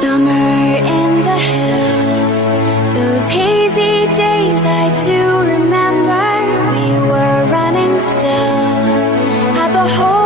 Summer in the hills, those hazy days I do remember. We were running still, had the whole